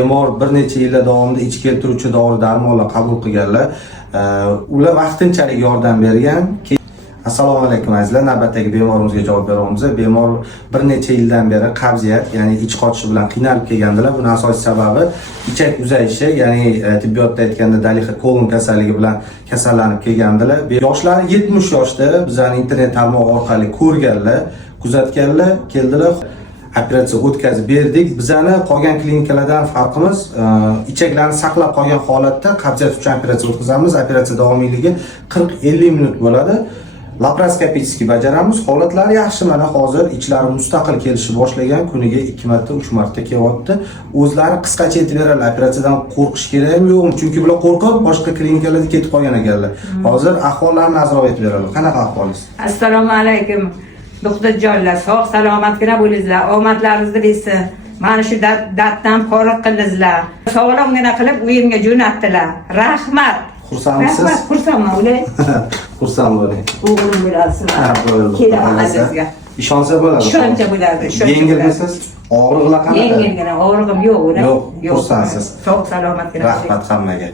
Bemor bir necha yillar davomida ich keltiruvchi dori-darmonlar qabul qilganlar. Ular vaqtinchalik yordam bergan. Assalomu alaykum azizlar, navbatdagi bemorimizga javob beramiz. Bemor bir necha yildan beri qabziyat, ya'ni ich qotishi bilan qiynalib kelgandilar. Buning asosiy sababi ichak uzayishi, ya'ni tibbiyotda aytganda Dalixa Kolon kasalligi bilan kasallanib kelgandilar. Yoshlari 70 yoshda bizning internet tarmog'i orqali ko'rganlar, kuzatganlar, keldilar. Operatsiya o'tkazib berdik. Bizani qolgan klinikalardan farqimiz ichaklarni saqlab qolgan holatda qabziyat uchun operatsiya o'tkazamiz. Operatsiya davomiyligi 40-50 minut bo'ladi. Laparoskopiy bajaramiz. Holatlari yaxshi, mana hozir ichlari mustaqil kelishni boshlagan, kuniga 2 marta, 3 marta kelyapti. O'zlari qisqacha aytib beradilar, operatsiyadan qo'rqish kerakmi yo'qmi? Chunki bular qo'rqib boshqa klinikalarga ketib qolgan ekanlar. Hozir ahvollarini ozroq aytib beradilar. Qanaqa ahvolingiz? Assalomu alaykum. Doktorjonlar, sog' salomatgina bo'linglar. Omadlaringizni bersin. Mana shu darddan forig' qildingizlar. Sog'lomgina qilib uyimga jo'natdilar. Rahmat. Xursandmisiz? Rahmat, xursandman o'lay. Xursand bo'ling. O'g'lim bo'lasiz. bo'ldi. Kelaman sizga. Ishonsa bo'ladi. Ishoncha bo'ladi. Yengilmisiz? Og'riqlar qanaqa? Yengilgina og'rig'im yo'q, o'lay. Yo'q, xursandsiz. Sog' salomatgina. Rahmat hammaga.